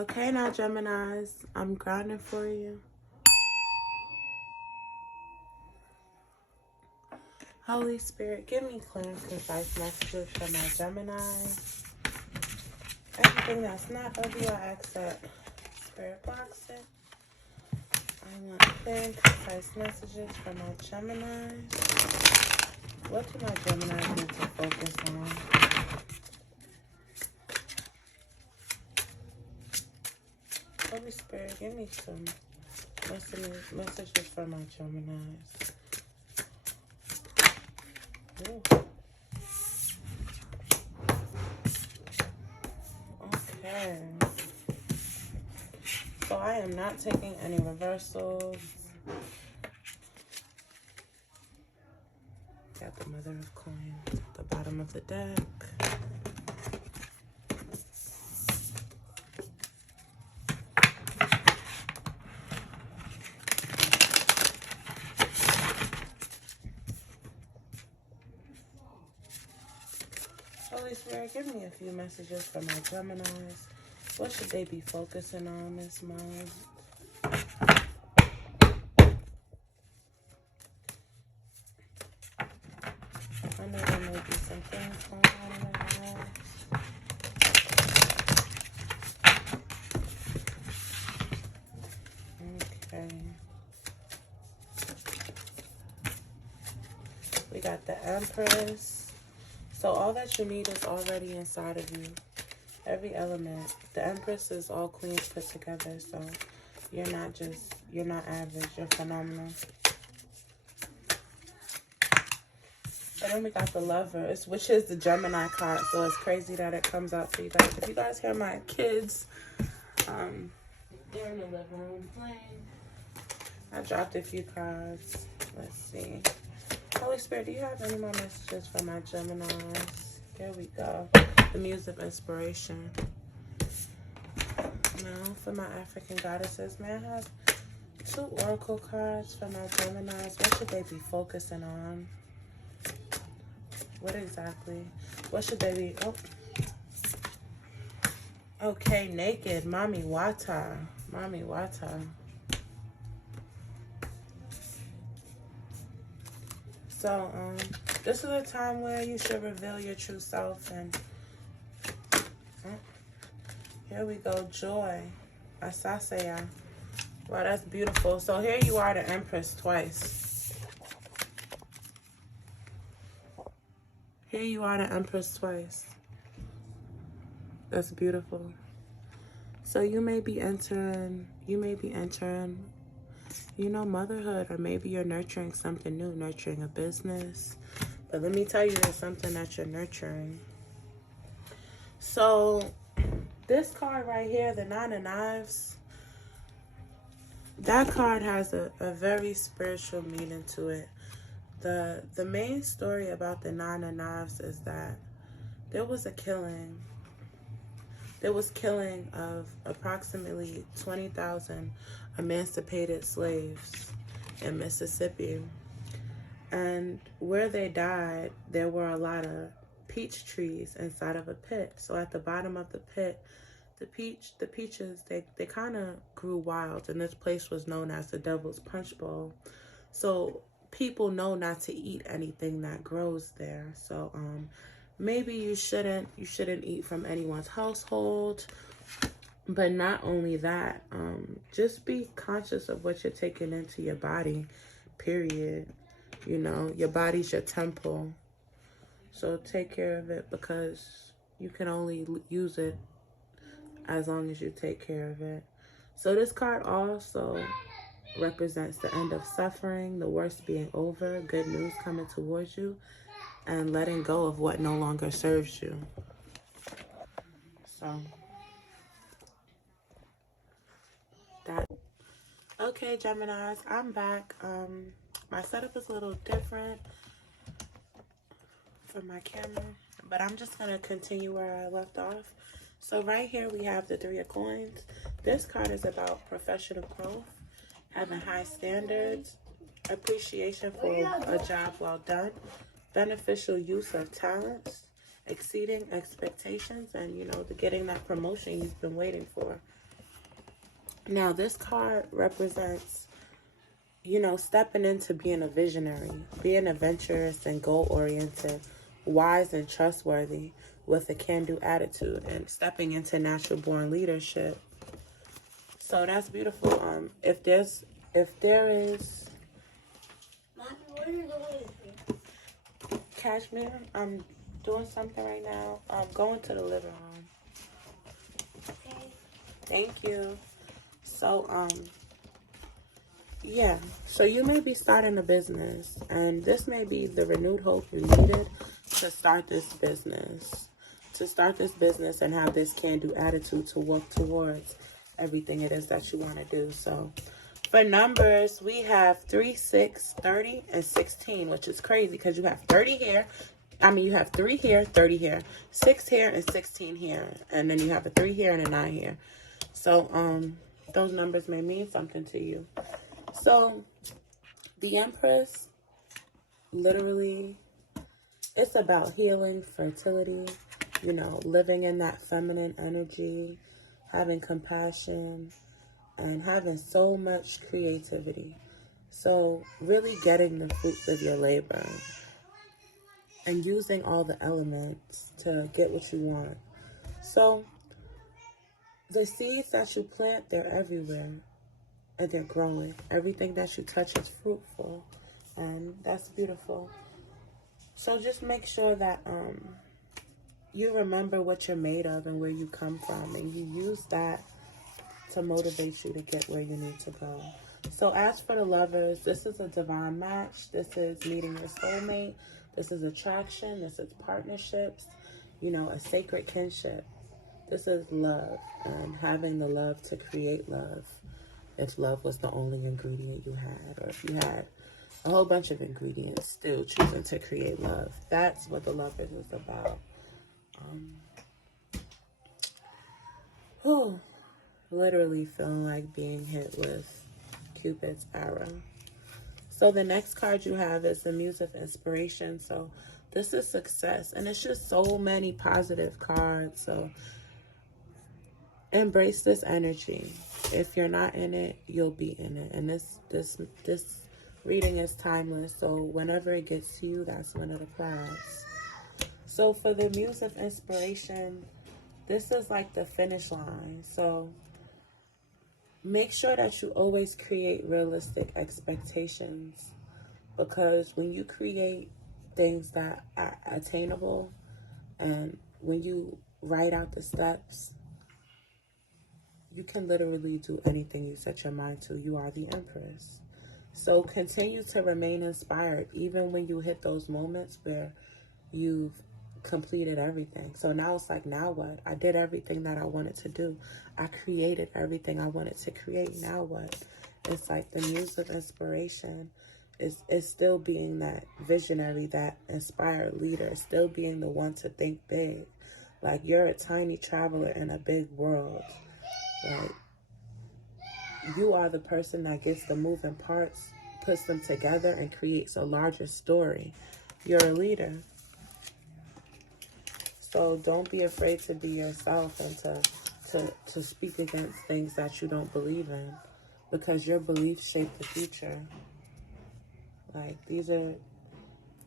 Okay, now Geminis, I'm grinding for you. Holy Spirit, give me clear and concise messages for my Gemini. Everything that's not of you, I accept. Spirit blocks it. I want clear and concise messages for my Geminis. What do my Geminis need to focus on? Holy Spirit, give me some messages for my Geminis. Ooh. Okay. So I am not taking any reversals. Got the Mother of Coins at the bottom of the deck. Holy Spirit, give me a few messages for my Geminis. What should they be focusing on this month? I know there may be some things going on in their lives. Okay. We got the Empress. So all that you need is already inside of you. Every element. The Empress is all queens put together. So you're not average. You're phenomenal. And then we got the Lover, which is the Gemini card. So it's crazy that it comes out for you guys. If you guys hear my kids, they're in the living room playing. I dropped a few cards. Let's see. Holy Spirit, do you have any more messages for my Geminis? There we go. The Muse of Inspiration. Now, for my African goddesses, may I have 2 oracle cards for my Geminis? What should they be focusing on? What exactly? What should they be? Oh. Okay, Naked. Mami Wata. Mami Wata. So, this is a time where you should reveal your true self. And here we go. Joy. Asasaya. Wow, that's beautiful. So here you are, the Empress twice. Here you are, the Empress twice. That's beautiful. So you may be entering, you know, motherhood, or maybe you're nurturing something new, nurturing a business. But let me tell you, there's something that you're nurturing. So this card right here, the Nine of Knives, that card has a very spiritual meaning to it. The main story about the Nine of Knives is that there was a killing. There was killing of approximately 20,000 emancipated slaves in Mississippi. And where they died, there were a lot of peach trees inside of a pit. So at the bottom of the pit, the peaches, they kind of grew wild. And this place was known as the Devil's Punch Bowl. So people know not to eat anything that grows there. So maybe you shouldn't eat from anyone's household. But not only that, just be conscious of what you're taking into your body, period. You know, your body's your temple. So take care of it, because you can only use it as long as you take care of it. So this card also represents the end of suffering, the worst being over, good news coming towards you, and letting go of what no longer serves you. So that. Okay, Geminis, I'm back. My setup is a little different for my camera, but I'm just going to continue where I left off. So right here we have the Three of Coins. This card is about professional growth, having high standards, appreciation for a job well done, beneficial use of talents, exceeding expectations, and, you know, getting that promotion you've been waiting for. Now, this card represents, you know, stepping into being a visionary, being adventurous and goal-oriented, wise and trustworthy with a can-do attitude, and stepping into natural-born leadership. So that's beautiful. If there is, Mommy, what are you doing? Cashmere, I'm doing something right now. I'm going to the living room. Okay. Thank you. So, yeah. So you may be starting a business, and this may be the renewed hope you needed to start this business. To start this business and have this can-do attitude to work towards everything it is that you want to do. So for numbers, we have 3, 6, 30, and 16, which is crazy because you have 30 here. You have 3 here, 30 here, 6 here, and 16 here. And then you have a 3 here and a 9 here. So, those numbers may mean something to you. So, the Empress, literally, it's about healing, fertility, you know, living in that feminine energy, having compassion, and having so much creativity. So, really getting the fruits of your labor and using all the elements to get what you want. So, the seeds that you plant, they're everywhere. And they're growing. Everything that you touch is fruitful, and that's beautiful. So just make sure that you remember what you're made of and where you come from, and you use that to motivate you to get where you need to go. So as for the lovers, this is a divine match. This is meeting your soulmate. This is attraction. This is partnerships, you know, a sacred kinship. This is love and having the love to create love. If love was the only ingredient you had, or if you had a whole bunch of ingredients, still choosing to create love. That's what the Lovers is about. Literally feeling like being hit with Cupid's arrow. So the next card you have is the Muse of Inspiration. So this is success, and it's just so many positive cards. So embrace this energy. If you're not in it, you'll be in it. And this reading is timeless. So whenever it gets to you, that's when it applies. So for the Muse of Inspiration, this is like the finish line. So make sure that you always create realistic expectations, because when you create things that are attainable, and when you write out the steps, you can literally do anything you set your mind to. You are the Empress. So continue to remain inspired, even when you hit those moments where you've completed everything. So now it's like, now what? I did everything that I wanted to do. I created everything I wanted to create. Now what? It's like the Muse of Inspiration is still being that visionary, that inspired leader, still being the one to think big. Like, you're a tiny traveler in a big world. Like, you are the person that gets the moving parts, puts them together, and creates a larger story. You're a leader. So don't be afraid to be yourself and to speak against things that you don't believe in, because your beliefs shape the future. Like,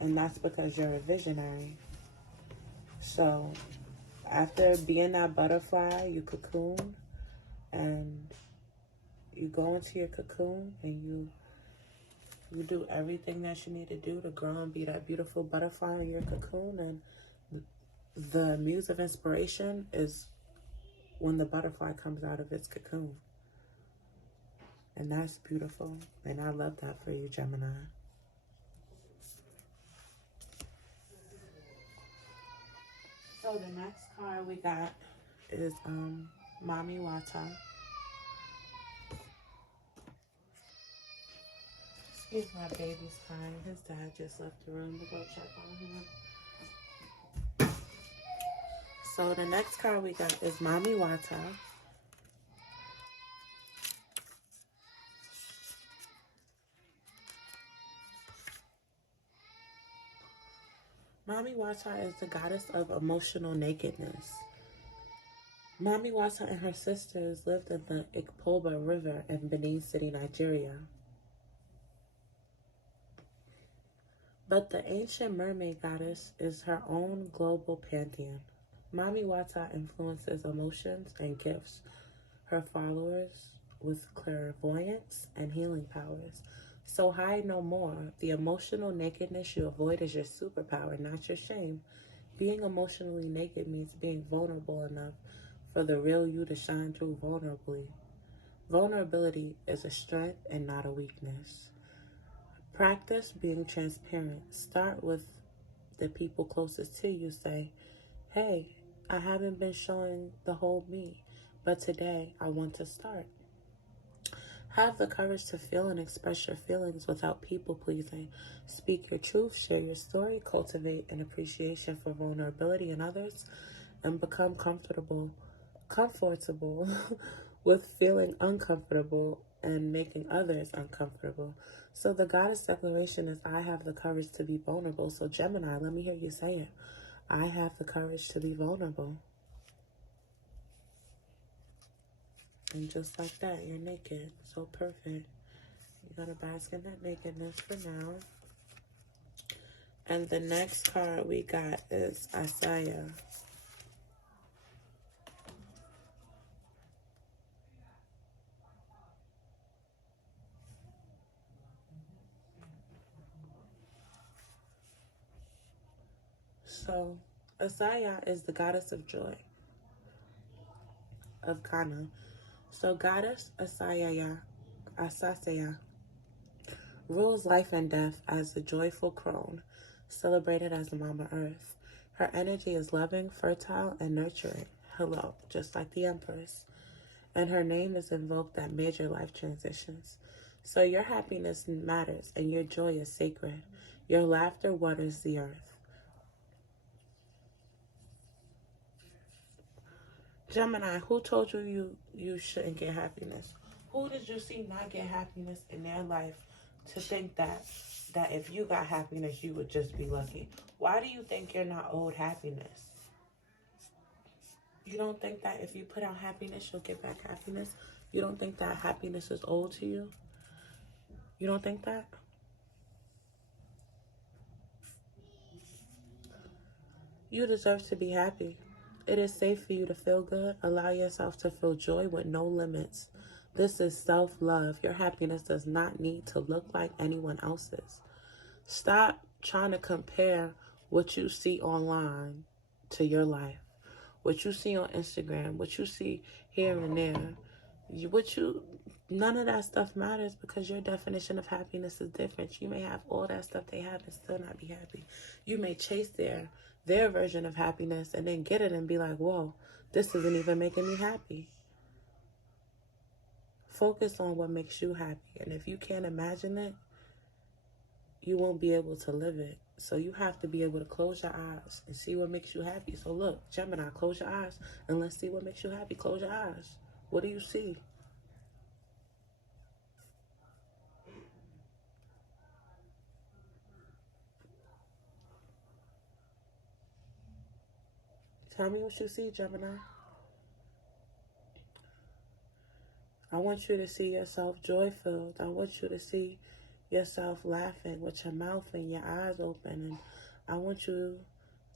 and that's because you're a visionary. So after being that butterfly, you cocoon, and you go into your cocoon, and you do everything that you need to do to grow and be that beautiful butterfly in your cocoon. And the Muse of Inspiration is when the butterfly comes out of its cocoon. And that's beautiful. And I love that for you, Gemini. So the next card we got is Mami Wata. Excuse my baby's crying. His dad just left the room to go check on him. So the next card we got is Mami Wata. Mami Wata is the goddess of emotional nakedness. Mami Wata and her sisters lived in the Ikpoba River in Benin City, Nigeria. But the ancient mermaid goddess is her own global pantheon. Mami Wata influences emotions and gifts her followers with clairvoyance and healing powers. So hide no more. The emotional nakedness you avoid is your superpower, not your shame. Being emotionally naked means being vulnerable enough for the real you to shine through vulnerably. Vulnerability is a strength and not a weakness. Practice being transparent. Start with the people closest to you. Say, hey, I haven't been showing the whole me, but today I want to start. Have the courage to feel and express your feelings without people pleasing. Speak your truth, share your story, cultivate an appreciation for vulnerability in others, and become comfortable with feeling uncomfortable and making others uncomfortable. So the goddess declaration is, I have the courage to be vulnerable. So Gemini, let me hear you say it. I have the courage to be vulnerable. And just like that, you're naked. So perfect. You gotta bask in that nakedness for now. And the next card we got is Asaya. So Asaya is the goddess of joy of Ghana. So goddess Asaya rules life and death as the joyful crone, celebrated as Mama Earth. Her energy is loving, fertile, and nurturing. Hello, just like the Empress. And her name is invoked at major life transitions. So your happiness matters and your joy is sacred. Your laughter waters the earth. Gemini, who told you shouldn't get happiness? Who did you see not get happiness in their life to think that if you got happiness, you would just be lucky? Why do you think you're not owed happiness? You don't think that if you put out happiness, you'll get back happiness? You don't think that happiness is owed to you? You don't think that? You deserve to be happy. It is safe for you to feel good. Allow yourself to feel joy with no limits. This is self-love. Your happiness does not need to look like anyone else's. Stop trying to compare what you see online to your life. What you see on Instagram, what you see here and there. None of that stuff matters because your definition of happiness is different. You may have all that stuff they have and still not be happy. You may chase their version of happiness and then get it and be like, whoa, this isn't even making me happy. Focus on what makes you happy. And if you can't imagine it, you won't be able to live it. So you have to be able to close your eyes and see what makes you happy. So look, Gemini, close your eyes and let's see what makes you happy. Close your eyes. What do you see? Tell me what you see, Gemini. I want you to see yourself joy-filled. I want you to see yourself laughing with your mouth and your eyes open. And I want you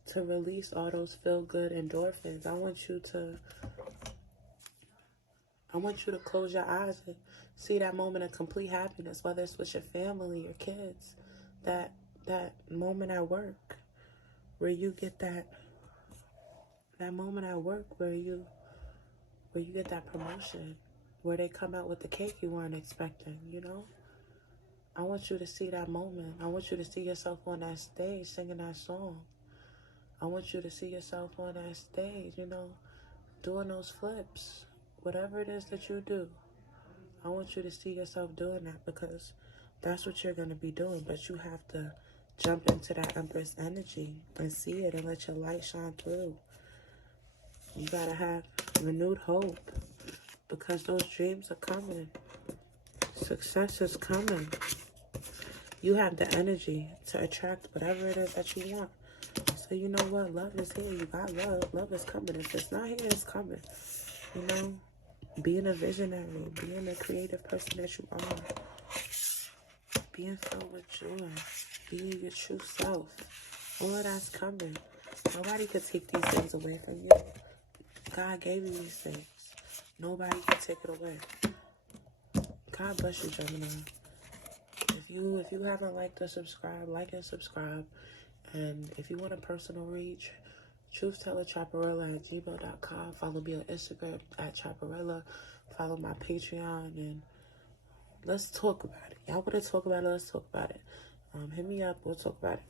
to release all those feel-good endorphins. I want you to close your eyes and see that moment of complete happiness, whether it's with your family, your kids, that moment at work where you get that moment at work where you get that promotion, where they come out with the cake you weren't expecting, you know? I want you to see that moment. I want you to see yourself on that stage singing that song. I want you to see yourself on that stage, you know, doing those flips. Whatever it is that you do, I want you to see yourself doing that because that's what you're going to be doing. But you have to jump into that Empress energy and see it and let your light shine through. You got to have renewed hope because those dreams are coming. Success is coming. You have the energy to attract whatever it is that you want. So So you know what? Love is here. You got love. Love is coming. If it's not here, it's coming. You know? Being a visionary. Being the creative person that you are. Being filled with joy. Being your true self. All of that's coming. Nobody could take these things away from you. God gave you these things. Nobody can take it away. God bless you, Gemini. If you haven't liked or subscribed, like and subscribe. And if you want a personal reach, TRUTHTELLERTRAPARRELLA@gmail.com. Follow me on Instagram @Traparella. Follow my Patreon, and let's talk about it. Y'all want to talk about it? Let's talk about it. Hit me up. We'll talk about it.